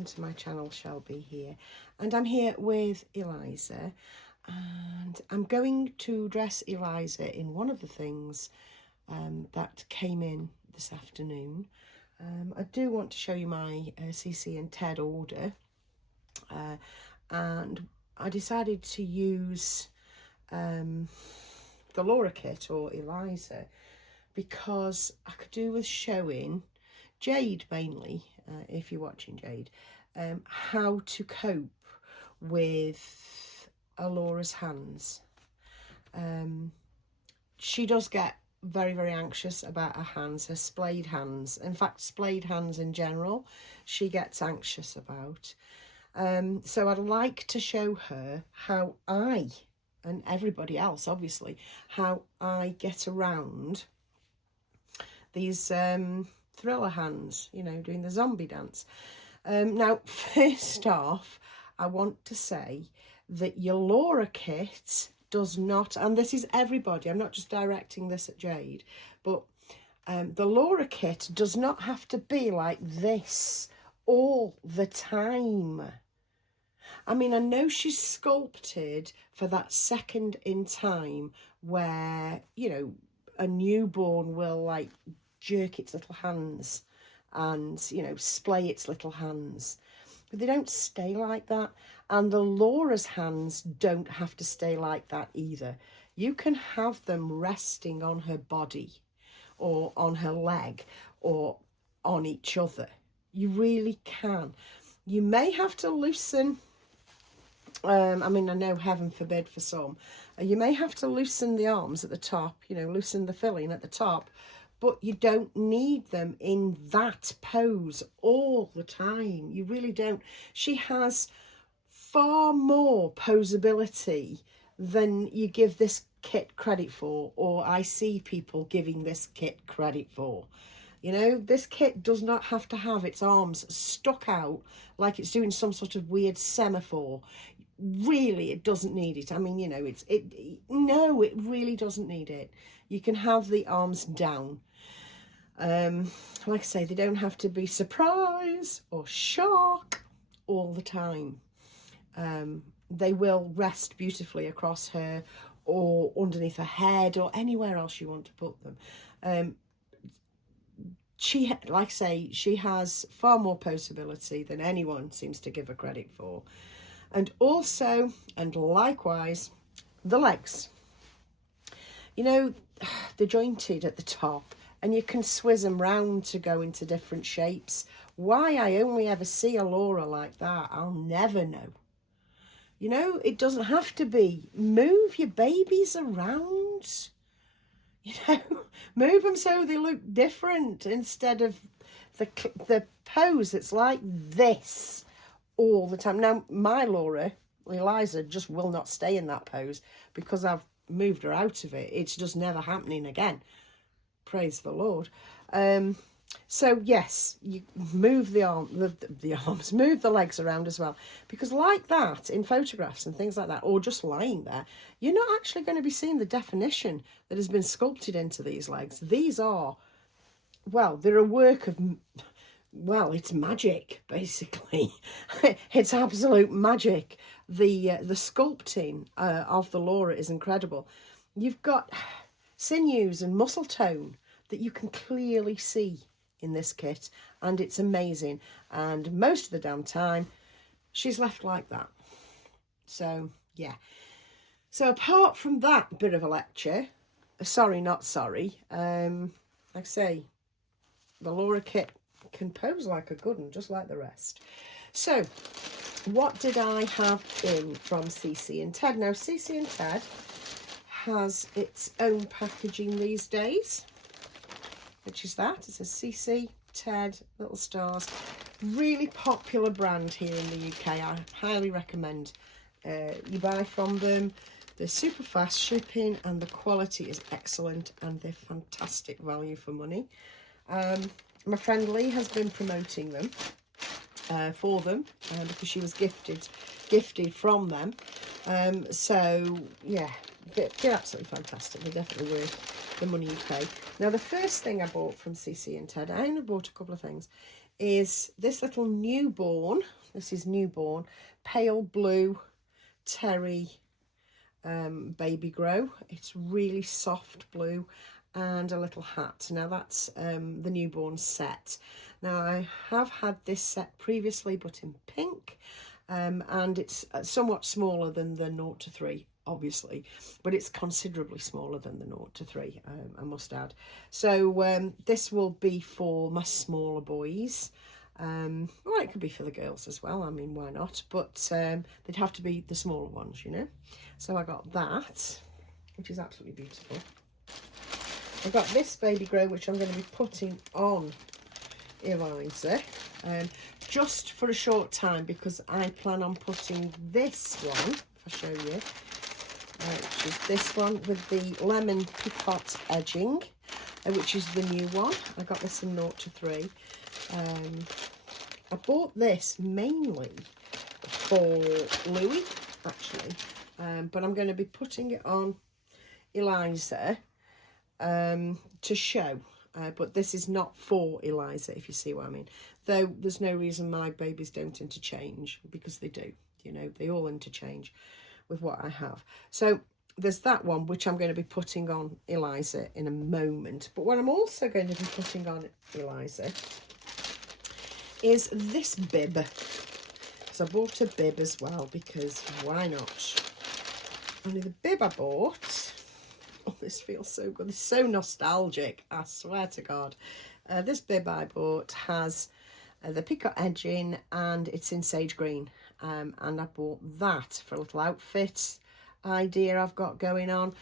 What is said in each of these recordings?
welcome to my channel, Shelby here, and I'm here with Eliza, and I'm going to dress Eliza in one of the things that came in this afternoon. I do want to show you my Cece and Ted order, and I decided to use the Laura kit, or Eliza, because I could do with showing Jade mainly, if you're watching Jade, how to cope with Laura's hands. She does get very, very anxious about her hands, her splayed hands. In fact, splayed hands in general, she gets anxious about. So I'd like to show her how I, and everybody else obviously, how I get around these thriller hands, you know, doing the zombie dance. Now, first off, I want to say that your Laura kit does not, and this is everybody, I'm not just directing this at Jade, but the Laura kit does not have to be like this all the time. I mean, I know she's sculpted for that second in time where, you know, a newborn will like jerk its little hands and, you know, splay its little hands, but they don't stay like that. And the Laura's hands don't have to stay like that either. You can have them resting on her body or on her leg or on each other. You really can. You may have to loosen, I mean, I know, heaven forbid for some, you may have to loosen the arms at the top, you know, loosen the filling at the top, but you don't need them in that pose all the time. You really don't. She has far more posability than you give this kit credit for, or I see people giving this kit credit for. You know, this kit does not have to have its arms stuck out like it's doing some sort of weird semaphore. Really, it doesn't need it. I mean, you know, no, it really doesn't need it. You can have the arms down. Like I say, they don't have to be surprise or shock all the time. They will rest beautifully across her or underneath her head or anywhere else you want to put them. She, like I say, she has far more posability than anyone seems to give her credit for. And also, and likewise, the legs. You know, they're jointed at the top and you can swizz them round to go into different shapes. Why I only ever see a Laura like that, I'll never know. You know, it doesn't have to be. Move your babies around. You know, move them so they look different instead of the pose that's like this all the time. Now, my Laura, Eliza, just will not stay in that pose because I've moved her out of it. It's just never happening again. Praise the Lord. So yes, you move the arms, move the legs around as well, because like that in photographs and things like that, or just lying there, you're not actually going to be seeing the definition that has been sculpted into these legs. These are, well, they're a work of, well, it's magic, basically. It's absolute magic. The sculpting of the Laura is incredible. You've got sinews and muscle tone that you can clearly see in this kit, and it's amazing. And most of the damn time she's left like that. So yeah, so apart from that bit of a lecture, sorry not sorry, like I say, the Laura kit can pose like a good one, just like the rest. So what did I have in from Cece and Ted? Now, Cece and Ted has its own packaging these days, which is that. It says Cece, Ted, little stars. Really popular brand here in the UK. I highly recommend you buy from them. They're super fast shipping and the quality is excellent and they're fantastic value for money. My friend Lee has been promoting them for them because she was gifted from them. So yeah, they're absolutely fantastic. They're definitely worth the money you pay. Now, the first thing I bought from Cece and Ted, I only bought a couple of things, is this little newborn. This is newborn, pale blue terry baby grow. It's really soft blue and a little hat. Now that's the newborn set. Now I have had this set previously, but in pink, and it's somewhat smaller than the 0 to 3, obviously, but it's considerably smaller than the 0 to 3, I must add. So this will be for my smaller boys. Well, it could be for the girls as well, I mean, why not, but they'd have to be the smaller ones, you know. So I got that, which is absolutely beautiful. I've got this baby grow, which I'm going to be putting on Eliza, just for a short time, because I plan on putting this one, if I show you, which is this one with the lemon picot edging, which is the new one. I got this in 0 to 3. I bought this mainly for Louis, actually, but I'm going to be putting it on Eliza to show, but this is not for Eliza, if you see what I mean. Though there's no reason my babies don't interchange, because they do, you know, they all interchange with what I have. So there's that one, which I'm going to be putting on Eliza in a moment. But what I'm also going to be putting on Eliza is this bib. So I bought a bib as well, because why not? Only the bib I bought, oh, this feels so good. It's so nostalgic, I swear to God. This bib I bought has the picot edging, and it's in sage green. And I bought that for a little outfit idea I've got going on.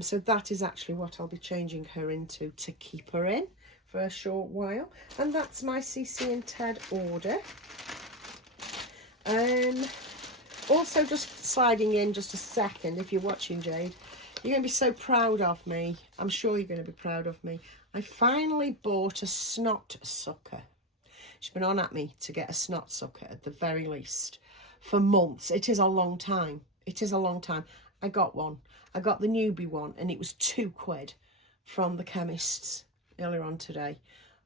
So that is actually what I'll be changing her into, to keep her in for a short while. And that's my Cece and Ted order. Also, just sliding in just a second, if you're watching, Jade, you're going to be so proud of me. I'm sure you're going to be proud of me. I finally bought a snot sucker. She's been on at me to get a snot sucker at the very least for months. It is a long time. It is a long time. I got one. I got the newbie one, and it was £2 from the chemists earlier on today.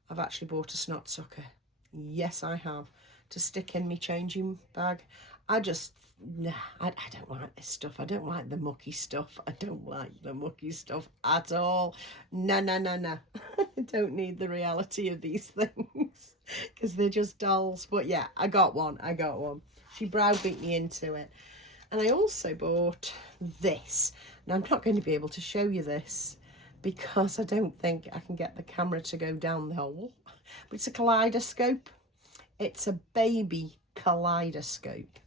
I've actually bought a snot sucker. Yes, I have, to stick in me changing bag. I don't like this stuff. I don't like the mucky stuff. I don't like the mucky stuff at all. No, no, no, no. I don't need the reality of these things, because they're just dolls. But yeah, I got one. I got one. She browbeat me into it. And I also bought this. Now, I'm not going to be able to show you this, because I don't think I can get the camera to go down the hole. But it's a kaleidoscope. It's a baby kaleidoscope.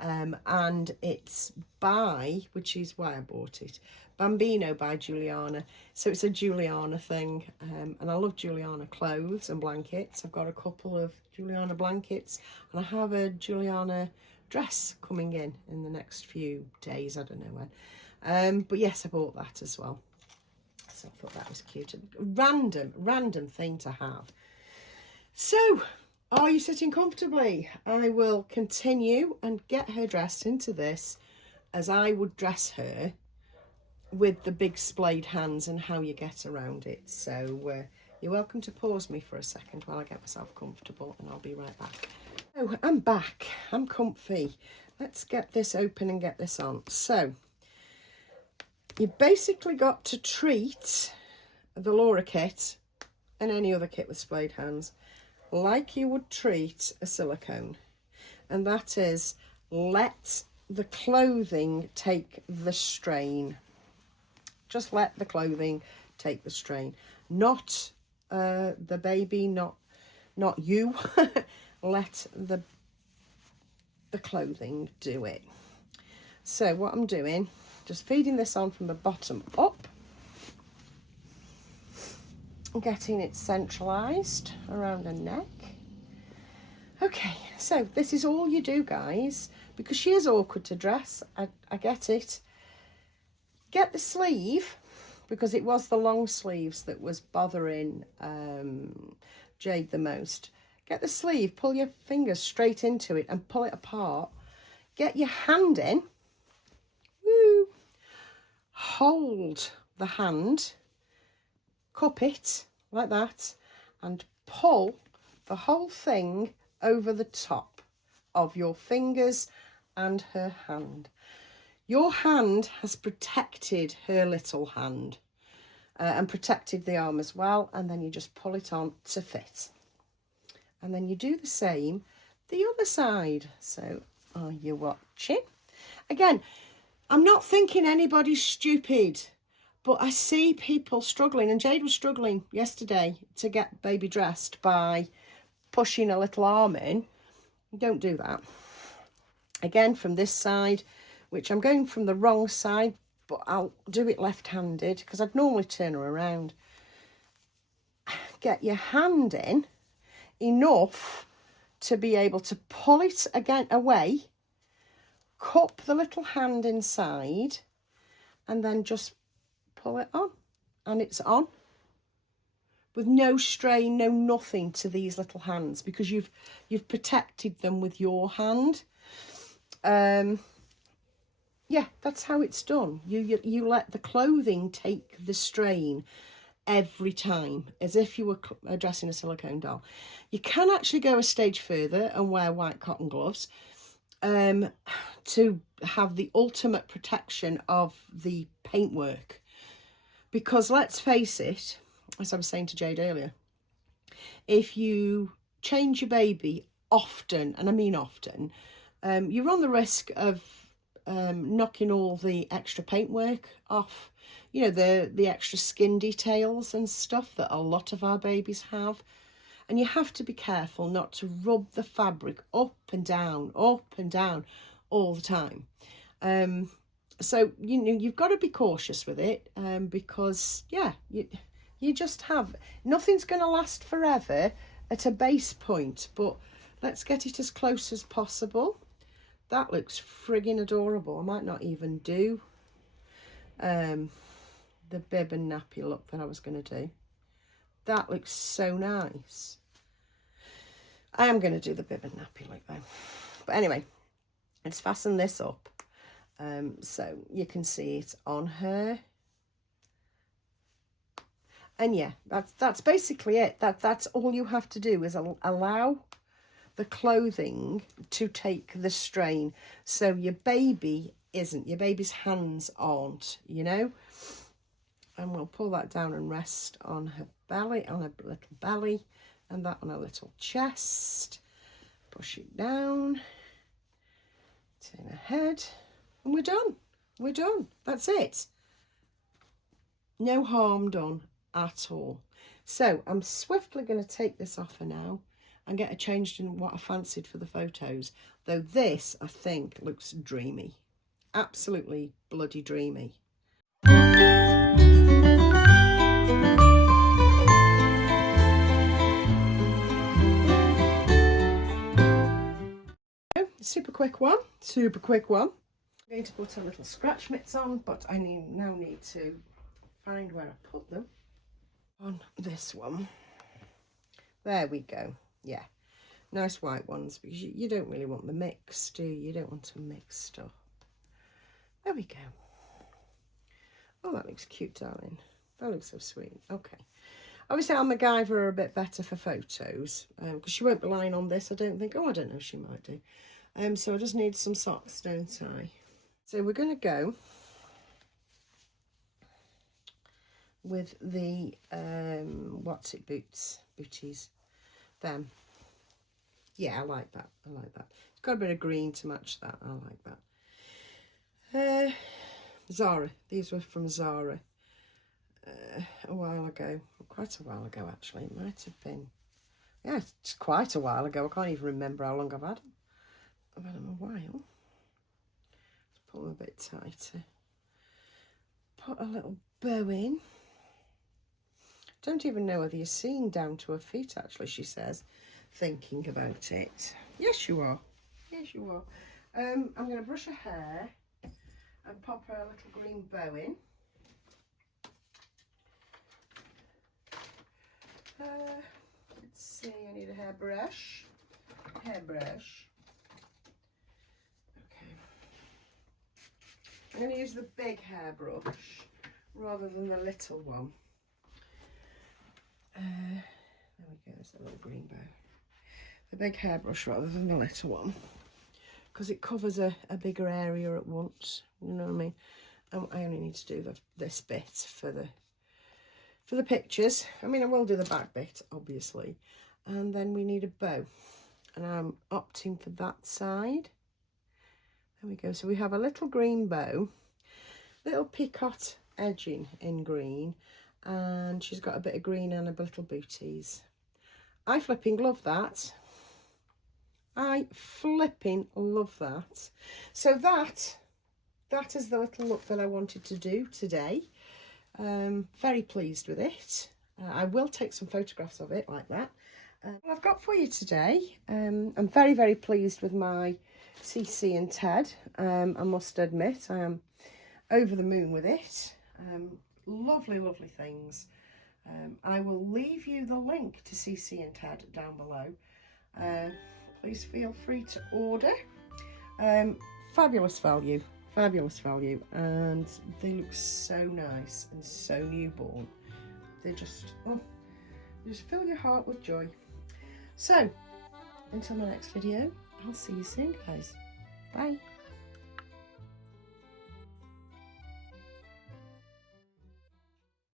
And it's by, which is why I bought it, Bambino by Juliana. So it's a Juliana thing, and I love Juliana clothes and blankets. I've got a couple of Juliana blankets, and I have a Juliana dress coming in the next few days. I don't know when, but yes, I bought that as well. So I thought that was cute. Random thing to have. So, are you sitting comfortably? I will continue and get her dressed into this as I would dress her, with the big splayed hands and how you get around it. So you're welcome to pause me for a second while I get myself comfortable, and I'll be right back. Oh, I'm back. I'm comfy. Let's get this open and get this on. So you've basically got to treat the Laura kit and any other kit with splayed hands like you would treat a silicone, and that is, let the clothing take the strain. Just let the clothing take the strain, not the baby, not you. Let the clothing do it. So what I'm doing, just feeding this on from the bottom up, getting it centralized around the neck. Okay, so this is all you do, guys, because she is awkward to dress. I get it. Get the sleeve, because it was the long sleeves that was bothering Jade the most. Get the sleeve, pull your fingers straight into it and pull it apart. Get your hand in. Woo. Hold the hand, cup it like that, and pull the whole thing over the top of your fingers and her hand. Your hand has protected her little hand and protected the arm as well, and then you just pull it on to fit. And then you do the same the other side. So are you watching? Again, I'm not thinking anybody's stupid, but I see people struggling, and Jade was struggling yesterday to get baby dressed by pushing a little arm in. Don't do that. Again, from this side, which I'm going from the wrong side, but I'll do it left-handed because I'd normally turn her around. Get your hand in enough to be able to pull it again away, cup the little hand inside, and then just pull it on, and it's on with no strain, no nothing to these little hands, because you've protected them with your hand. Yeah, that's how it's done. You let the clothing take the strain every time, as if you were dressing a silicone doll. You can actually go a stage further and wear white cotton gloves to have the ultimate protection of the paintwork. Because let's face it, as I was saying to Jade earlier, if you change your baby often, and I mean often, you run the risk of knocking all the extra paintwork off. You know, the extra skin details and stuff that a lot of our babies have. And you have to be careful not to rub the fabric up and down all the time. So, you know, you've got to be cautious with it, because, yeah, you just have, nothing's going to last forever at a base point, but let's get it as close as possible. That looks friggin' adorable. I might not even do the bib and nappy look that I was going to do. That looks so nice. I am going to do the bib and nappy look though. But anyway, let's fasten this up. So you can see it on her. And yeah, that's basically it. That's all you have to do, is allow the clothing to take the strain. So your baby's hands aren't, you know. And we'll pull that down and rest on her belly, on her little belly, and that on her little chest. Push it down, turn her head, and we're done. We're done. That's it. No harm done at all. So I'm swiftly going to take this off her now and get her changed in what I fancied for the photos. Though this, I think, looks dreamy. Absolutely bloody dreamy. Super quick one. I'm going to put a little scratch mitts on, but I now need to find where I put them. On this one. There we go. Yeah, nice white ones, because you don't really want the mix, do you? You don't want to mix stuff. There we go. Oh, that looks cute, darling. That looks so sweet. Okay. Obviously, I'll MacGyver her a bit better for photos, because she won't be lying on this, I don't think. Oh, I don't know, she might do. So I just need some socks, don't I? So we're going to go with the, booties. Them. Yeah, I like that. I like that. It's got a bit of green to match that. I like that. Zara. These were from Zara a while ago. Quite a while ago, actually. It might have been. Yeah, it's quite a while ago. I can't even remember how long I've had them. I've had them a while. Let's pull them a bit tighter. Put a little bow in. Don't even know whether you're seeing down to her feet, actually, she says, thinking about it. Yes, you are. Yes, you are. I'm going to brush her hair and pop her a little green bow in. Let's see, I need a hairbrush. Hairbrush. Okay. I'm going to use the big hairbrush rather than the little one. There we go, there's a little green bow. the big hairbrush rather than the little one, because it covers a bigger area at once, you know what I mean. I only need to do this bit for the pictures. I mean, I will do the back bit, obviously. And then we need a bow, and I'm opting for that side. There we go. So we have a little green bow, little picot edging in green, and she's got a bit of green and a little booties. I flipping love that. I flipping love that. So that is the little look that I wanted to do today. Very pleased with it. I will take some photographs of it like that. What I've got for you today, I'm very, very pleased with my Cece and Ted. I must admit, I am over the moon with it. Lovely, lovely things. I will leave you the link to Cece and Ted down below. Please feel free to order. Fabulous value, and they look so nice and so newborn. They just fill your heart with joy. So, until my next video, I'll see you soon, guys. Bye.